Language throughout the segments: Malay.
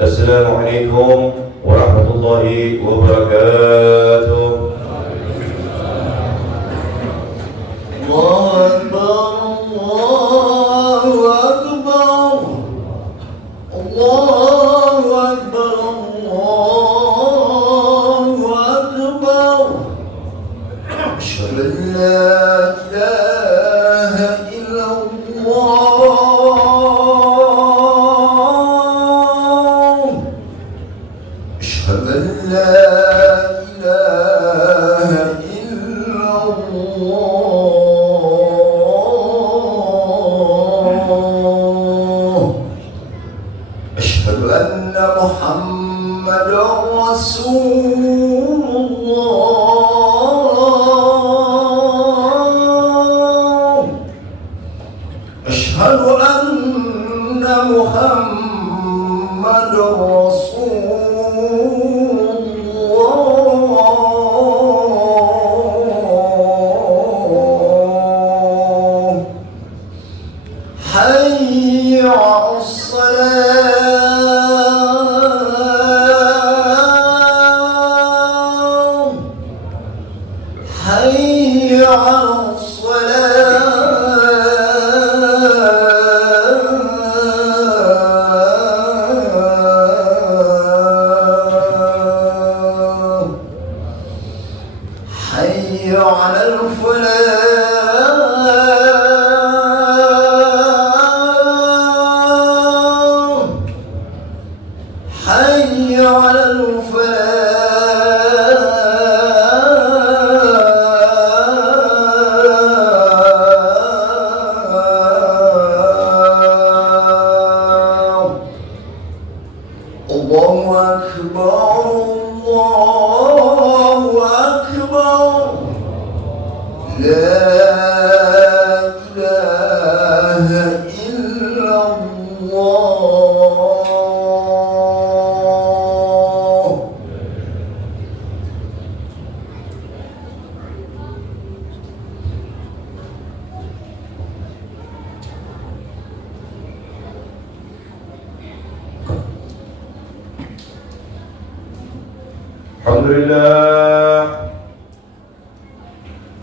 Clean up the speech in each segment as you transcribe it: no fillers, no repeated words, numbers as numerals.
Assalamualaikum warahmatullahi wabarakatuh.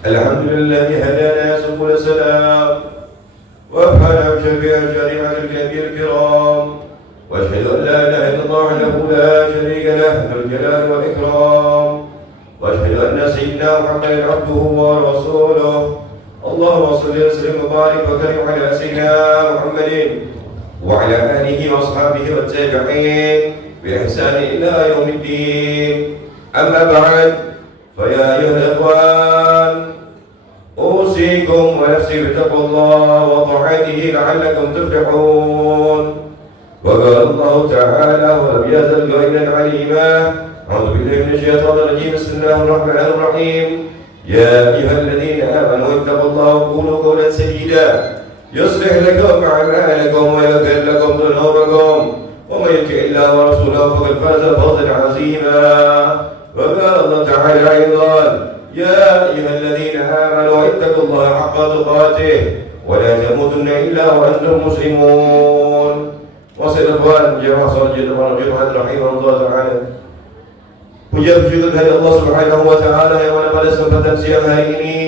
Alhamdulillah hadana subul salam wa fa'ala syafi'a syari'at al-kabir kiram wa ashhadu an la ilaha illallah wahdahu la sharika lahu dzul jalali wal ikram wa ashhadu anna sayyidina Muhammadan abduhu wa rasuluhu. Allahumma shalli wa sallim wa barik wa karim ala sayyidina Muhammadin wa ala alihi wa ashabihi wa tabi'in bi ihsan ila yaumiddin. Amma ba'd, fa ya ayyuhal ikhwan أوصيكم ونفسي بتقوى الله وطاعته لعلكم تفلحون. وقال الله تعالى ولم يزل قائلا عليما. أعوذ بالله من الشيطان الرجيم. بسم الله الرحمن الرحيم. يا أيها الذين آمنوا اتقوا الله وقولوا قولا سديدا يصلح لكم أعمالكم ويغفر لكم ذنوبكم ومن يطع الله ورسوله فقد فاز فوزا عظيما. وقال الله تعالى أيضا يا أيها الذين آمنوا اتقوا الله حق تقاته ولا تموتن إلا وأنتم مسلمون. Wassalamualaikum warahmatullahi wabarakatuh. Puja-puji kepada Allah Subhanahu wa taala yang mana pada kesempatan siang hari ini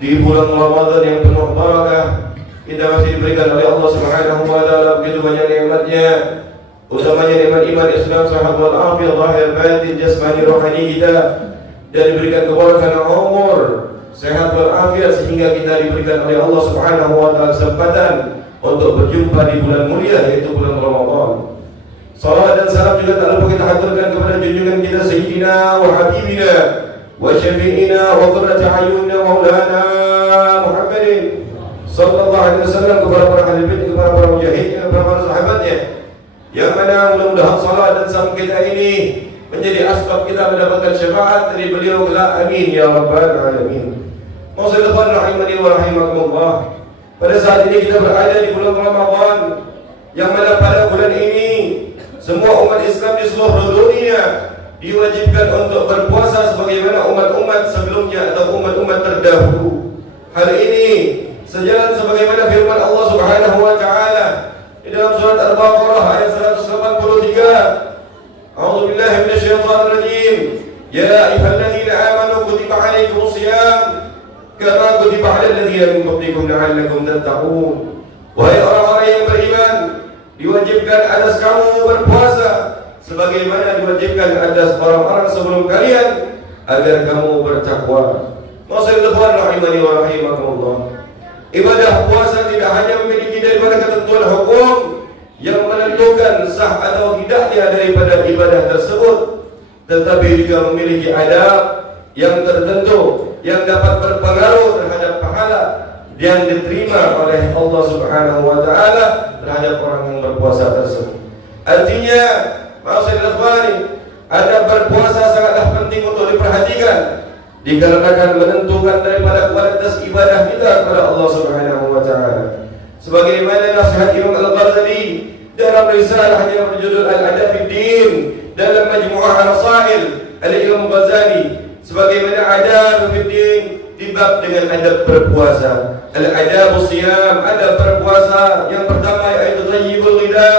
di bulan Ramadan yang penuh barakah kita masih diberikan oleh Allah Subhanahu wa taala begitu banyak nikmatnya, utamanya nikmat iman Islam, sehat wal afiat zahir batin jasmani rohani kita, dan diberikan keberkahan umur, sehat walafiat sehingga kita diberikan oleh Allah Subhanahu wa taala kesempatan untuk berjumpa di bulan mulia yaitu bulan Ramadan. Salawat dan salam juga tak lupa kita haturkan kepada junjungan kita Sayyidina wa Habibina wa Syafi'ina wa qurrata ayunina Maulana Muhammadin sallallahu alaihi wasallam, kepada para ahli bait, kepada para mujahidin, kepada para sahabatnya, yang mana mudah-mudahan salat dan salam kita ini menjadi asbab kita mendapatkan syafaat dari beliau kelak. Amin ya rabbal alamin. Masyaallah rahimani wa rahimakumullah. Pada saat ini kita berada di bulan Ramadan, yang mana pada bulan ini semua umat Islam di seluruh dunia diwajibkan untuk berpuasa sebagaimana umat-umat sebelumnya atau umat-umat terdahulu. Hal ini sejalan sebagaimana firman Allah Subhanahu wa taala di dalam surat Al-Baqarah ayat 183. A'udzu billahi minasyaitonir rajim. Ya ayyuhalladzina amanu kutiba 'alaikumus shiyam kama kutiba 'alal ladzina min qablikum la'allakum tattaqun. Wahai orang-orang yang beriman, diwajibkan atas kamu berpuasa sebagaimana diwajibkan atas orang-orang sebelum kalian agar kamu bertakwa. Masyaallah rahimani wa rahimakumullah. Ibadah puasa tidak hanya memiliki daripada ketentuan hukum yang menentukan sah atau tidaknya daripada ibadah tersebut, tetapi juga memiliki adab yang tertentu yang dapat berpengaruh terhadap pahala yang diterima oleh Allah Subhanahu wa taala terhadap orang yang berpuasa tersebut. Artinya, maksudnya adab berpuasa sangatlah penting untuk diperhatikan, dikarenakan menentukan daripada kualitas ibadah kita kepada Allah Subhanahu wa taala. Sebagaimana nasihat Imam Al-Ghazali dalam risalahnya berjudul Al-Adab fi Din dalam Majmu'ah Rasail Al-Imam Ghazali, sebagaimana adab fi Din dibab dengan adab berpuasa. Al-adab siyam, adab berpuasa yang pertama yaitu thayyibul ghidha,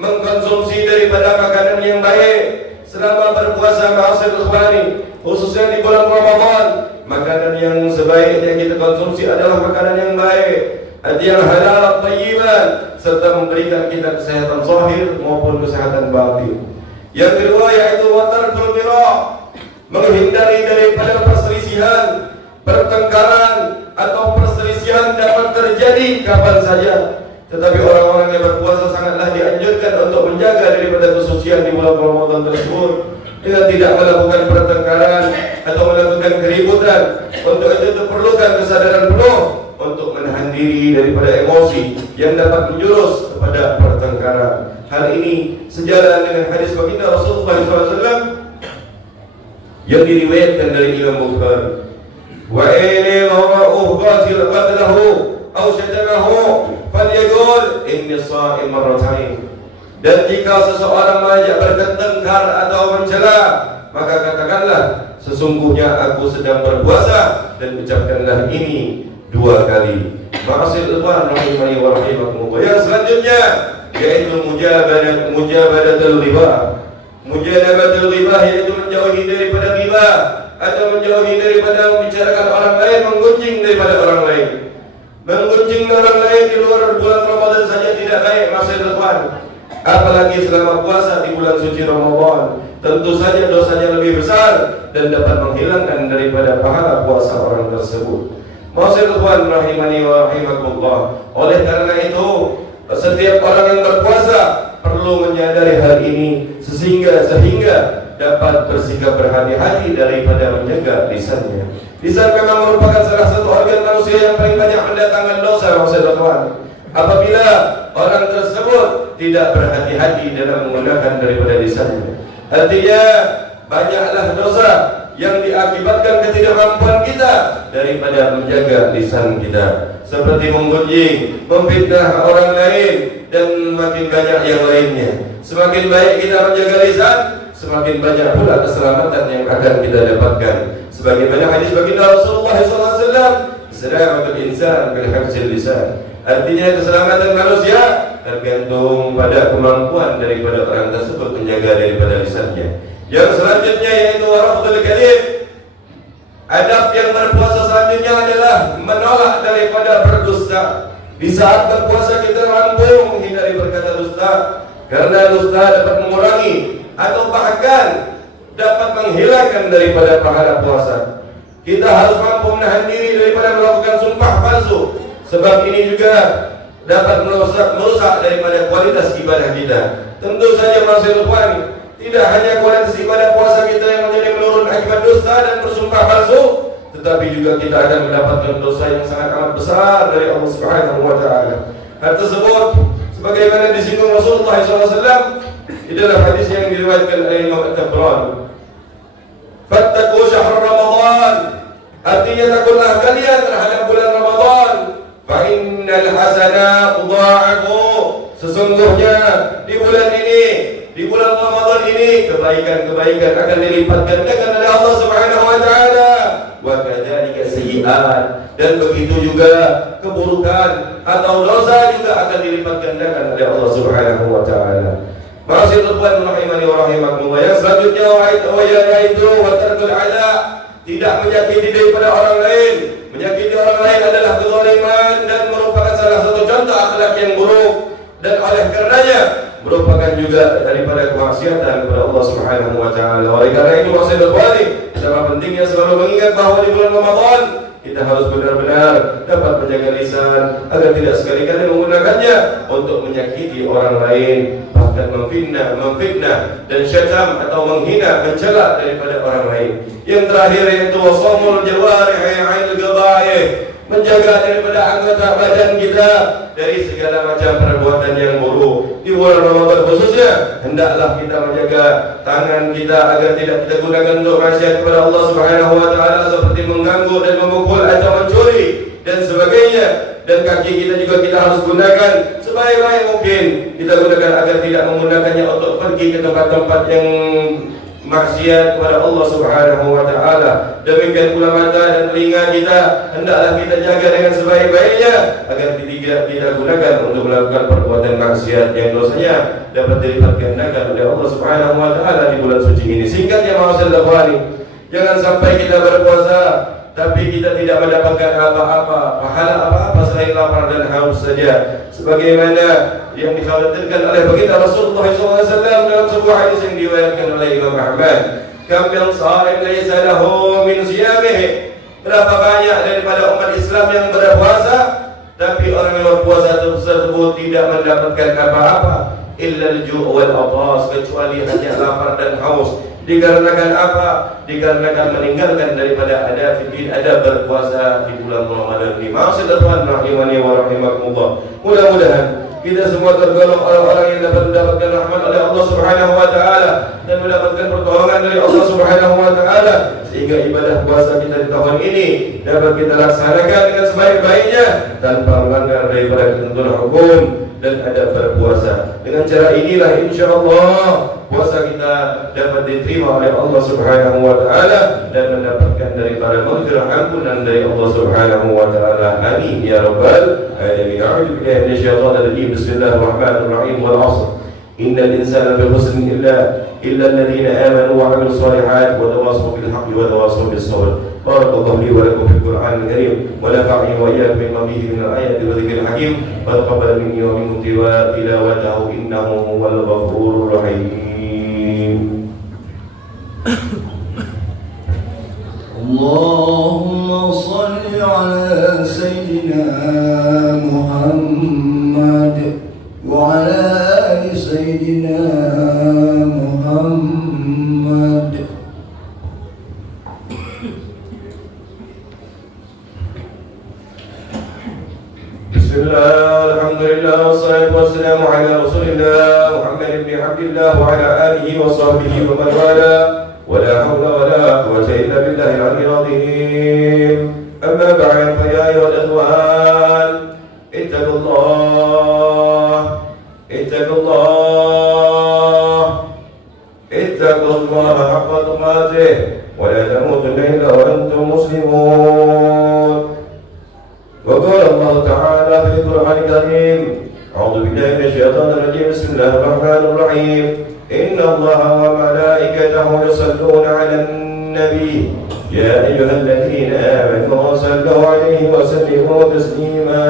mengkonsumsi daripada makanan yang baik selama berpuasa. Ma'asyiral ikhwani, khususnya di bulan Ramadan, makanan yang sebaiknya kita konsumsi adalah makanan yang baik, yang halal, thayyiban, serta memberikan kita kesehatan zahir maupun kesehatan batin. Yang kedua yaitu watarkul mira, menghindari daripada perselisihan, pertengkaran atau perselisihan dapat terjadi kapan saja. Tetapi orang-orang yang berpuasa sangatlah dianjurkan untuk menjaga daripada kesucian di bulan Ramadan tersebut dengan tidak melakukan pertengkaran atau melakukan keributan. Untuk itu diperlukan kesadaran penuh untuk menahan diri daripada emosi yang dapat menjurus kepada pertengkaran. Hal ini sejalan dengan hadis baginda Rasulullah SAW yang diriwayatkan dari Imam Bukhari. Wa in ra'ahu qatil qatlahu aw syatamahu falyaqul inni sha'im marratain. Dan jika seseorang mengajak bertengkar atau mencela, maka katakanlah sesungguhnya aku sedang berpuasa, dan ucapkanlah ini 2 kali. Ma'asyiral rahimani wa rahimakumullah. Yang selanjutnya yaitu mujabadatul ghibah. Mujanabatul ghibah yaitu menjauhi daripada ghibah atau menjauhi daripada membicarakan orang lain, menggunjing daripada orang lain. Menggunjing orang lain di luar bulan Ramadan saja tidak baik, maksudnya ikhwan. Apalagi selama puasa di bulan suci Ramadan, tentu saja dosanya lebih besar dan dapat menghilangkan daripada pahala puasa orang tersebut. Maksudnya ikhwan rahimani wa rahimakumullah. Oleh karena itu, setiap orang yang berpuasa perlu menyadari hal ini sehingga dapat bersikap berhati-hati daripada menjaga lisannya. Lisan memang merupakan salah satu organ manusia yang paling banyak mendatangkan dosa, maksudnya ikhwan. Apabila orang tersebut tidak berhati-hati dalam menggunakan daripada lisannya, artinya banyaklah dosa yang diakibatkan ketidakmampuan kita daripada menjaga lisan kita, seperti menggunjing, memfitnah orang lain, dan makin banyak yang lainnya. Semakin baik kita menjaga lisan, semakin banyak pula keselamatan yang akan kita dapatkan. Sebagaimana hadis baginda Rasulullah SAW, "Selamatul insan bil hifzil lisan." Artinya keselamatan manusia tergantung pada kemampuan daripada orang tersebut menjaga daripada lisannya. Yang selanjutnya yaitu warafdul kadhib. Adab yang berpuasa selanjutnya adalah menolak daripada berdusta. Di saat berpuasa kita rampung menghindari berkata dusta, karena dusta dapat mengurangi atau bahkan dapat menghilangkan daripada pahala puasa. Kita harus mampu menahan diri daripada melakukan sumpah palsu, sebab ini juga dapat merusak daripada kualitas ibadah kita. Tentu saja masyaallah ikhwan, tidak hanya kualitas ibadah puasa kita yang menjadi menurun akibat dusta dan bersumpah palsu, tetapi juga kita akan mendapatkan dosa yang sangat amat besar dari Allah Subhanahu wa taala. Hal tersebut sebagaimana disinggung Rasulullah SAW di dalam hadis yang diriwayatkan oleh Imam At-Tabrani. Fattaqu syahr Ramadan, artinya takutlah kalian terhadap bulan Ramadan. Fa innal hasanat tudha'afu, sesungguhnya di bulan ini, di bulan Ramadan ini, kebaikan-kebaikan akan dilipat gandakan oleh Allah Subhanahu wa taala. Wa kadzalika sayyi'at, dan begitu juga keburukan atau dosa juga akan dilipat gandakan oleh Allah Subhanahu wa taala. Ma'asyiral ikhwan rahimani wa rahimakumullah. Yang selanjutnya yaitu wa tarkul ada, tidak menyakiti daripada orang lain. Menyakiti orang lain adalah kezaliman dan merupakan salah satu contoh akhlak yang buruk, dan oleh karenanya merupakan juga daripada kemaksiatan kepada Allah Subhanahu wa taala. Oleh karena itu ma'asyiral ikhwani, sangat pentingnya selalu mengingat bahawa di bulan Ramadan kita harus benar-benar dapat menjaga lisan agar tidak sekali-kali menggunakannya untuk menyakiti orang lain, bahkan memfitnah dan syatam atau menghina, mencela daripada orang lain. Yang terakhir yaitu wasomul jawarih ainul gabaih, menjaga daripada anggota badan kita dari segala macam perbuatan yang buruk. Di bulan Ramadan khususnya, hendaklah kita menjaga tangan kita agar tidak kita gunakan untuk maksiat kepada Allah Subhanahu wa taala, seperti mengganggu dan memukul atau mencuri dan sebagainya. Dan kaki kita juga kita harus gunakan sebaik-baik mungkin kita gunakan agar tidak menggunakannya untuk pergi ke tempat-tempat yang maksiat kepada Allah Subhanahu wa taala. Demikian pula mata dan telinga kita hendaklah kita jaga dengan sebaik-baiknya agar tidak kita gunakan untuk melakukan perbuatan maksiat yang dosanya dapat dilipat gandakan oleh Allah Subhanahu wa taala di bulan suci ini. Singkatnya ma'asyiral ikhwani, jangan sampai kita berpuasa tapi kita tidak mendapatkan apa-apa, pahala apa-apa selain lapar dan haus saja, sebagaimana yang dikhawatirkan oleh baginda Rasulullah SAW dalam sebuah hadis yang diriwayatkan oleh Imam Ahmad. Kam min sha'im laysa lahu min siyamihi, berapa banyak daripada umat Islam yang berpuasa tapi orang yang berpuasa tersebut tidak mendapatkan apa-apa, illa al-ju' wal atas, kecuali hanya lapar dan haus. Dikarenakan apa? Dikarenakan meninggalkan daripada adab berpuasa di bulan Ramadan ini. Ma'asyiral ikhwan rahimani wa rahimakumullah. Mudah-mudahan kita semua tergolong orang-orang yang dapat mendapatkan rahmat oleh Allah Subhanahu wa taala dan mendapatkan pertolongan dari Allah Subhanahu wa taala, sehingga ibadah puasa kita di tahun ini dapat kita laksanakan dengan sebaik-baiknya tanpa melanggar daripada ketentuan hukum dan adab berpuasa. Dengan cara inilah insyaallah puasa kita dapat diterima oleh Allah Subhanahu wa taala dan mendapatkan daripada maghfirah ampunan dari Allah Subhanahu wa taala. Amin ya rabbal alamin. A'udzu billahi minasyaitonir rajim. Bismillahirrahmanirrahim. Wal 'ashr. Innal insana lafi khusr illa alladhina amanu wa 'amilus solihati wa tawassaw bil haqqi wa tawassaw bis sabr. Barakallahu li wa lakum fil Qur'anil karim wa nafa'ani wa iyyakum bima fihi min al-ayati wa dhikril hakim wa taqabbal minni wa minkum tilawatahu innahu huwal ghafurur rahim. Allahumma salli ala sayyidina Muhammad wa ala ali sayyidina Muhammad. Bismillah, alhamdulillah, wassalatu wassalamu ala rasulillah Muhammad ibn Abdillah wa ala alihi wa sahbihi wa man wala. ولا حول ولا قوة إلا بالله العلي العظيم. أما بعد فيا أيها الإخوان اتقوا الله اتقوا الله اتقوا الله حق تقاته ولا تموتن إلا وأنتم مسلمون. وقال الله تعالى في القرآن الكريم: أعوذ بالله من الشيطان الرجيم. بسم الله الرحمن الرحيم. إن الله وملائكته يصلون على النبي يا أيها الذين آمنوا صلوا عليه وسلموا تسليما.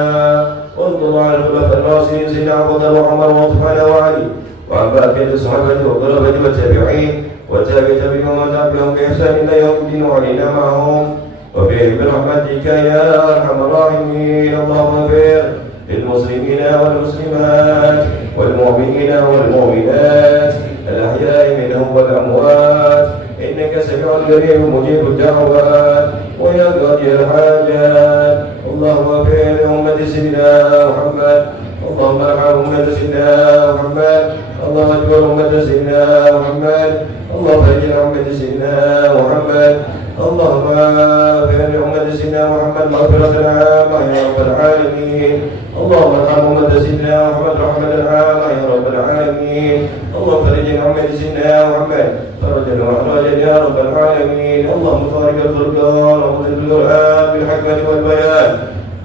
وارض الله عن الخلفاء الراشدين سيدنا أبو بكر وعمر وعثمان وعلي وعن بقية الصحابة والخلفاء والتابعين وتابعين ومن تبعهم بإحسان إلى يوم الدين وعلينا معهم وفيهم برحمتك يا أرحم الراحمين. اللهم اغفر للمسلمين والمسلمات والمؤمنين والمؤمنات الأحياء منهم والأموات إنك سميع قريب مجيب الدعوات. وإلى قضي الحاجات. اللهم اغفر لأمة سيدنا محمد. اللهم ارحم أمة سيدنا محمد. اللهم اجبر أمة سيدنا محمد. اللهم فرج أمة سيدنا محمد. اللهم اغفر لأمة سيدنا محمد مغفرة عامة يا رب العالمين. اللهم ارحم أمة سيدنا محمد رحمة عامة يا رب العالمين. اللهم فرج أمة سيدنا محمد فرجا وإخراجا يا رب العالمين. اللهم فارق الفرقان ومنزل القرآن بالحكمة والبيان.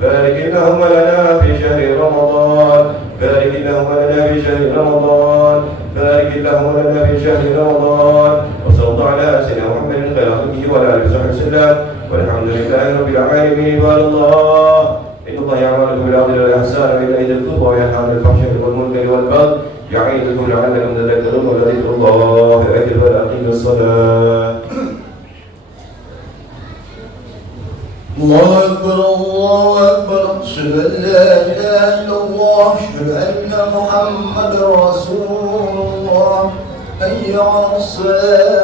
بارك اللهم لنا في شهر رمضان. بارك اللهم لنا في شهر رمضان. بارك اللهم لنا في شهر رمضان. وصلى الله على سيدنا محمد خير خلقه وعلى آله وصحبه وسلم. والحمد لله رب العالمين. عباد الله إن الله يعمل بالعدل والإحسان وإيتاء ذي القربى وينهى عن الفحشاء والمنكر والبغي يعظكم لعلكم تذكرون. ولذكر الله أكبر. أقيموا الصلاة. الله أكبر الله أكبر. أشهد أن لا إله إلا الله. أشهد أن محمدا رسول الله. حي على الصلاة.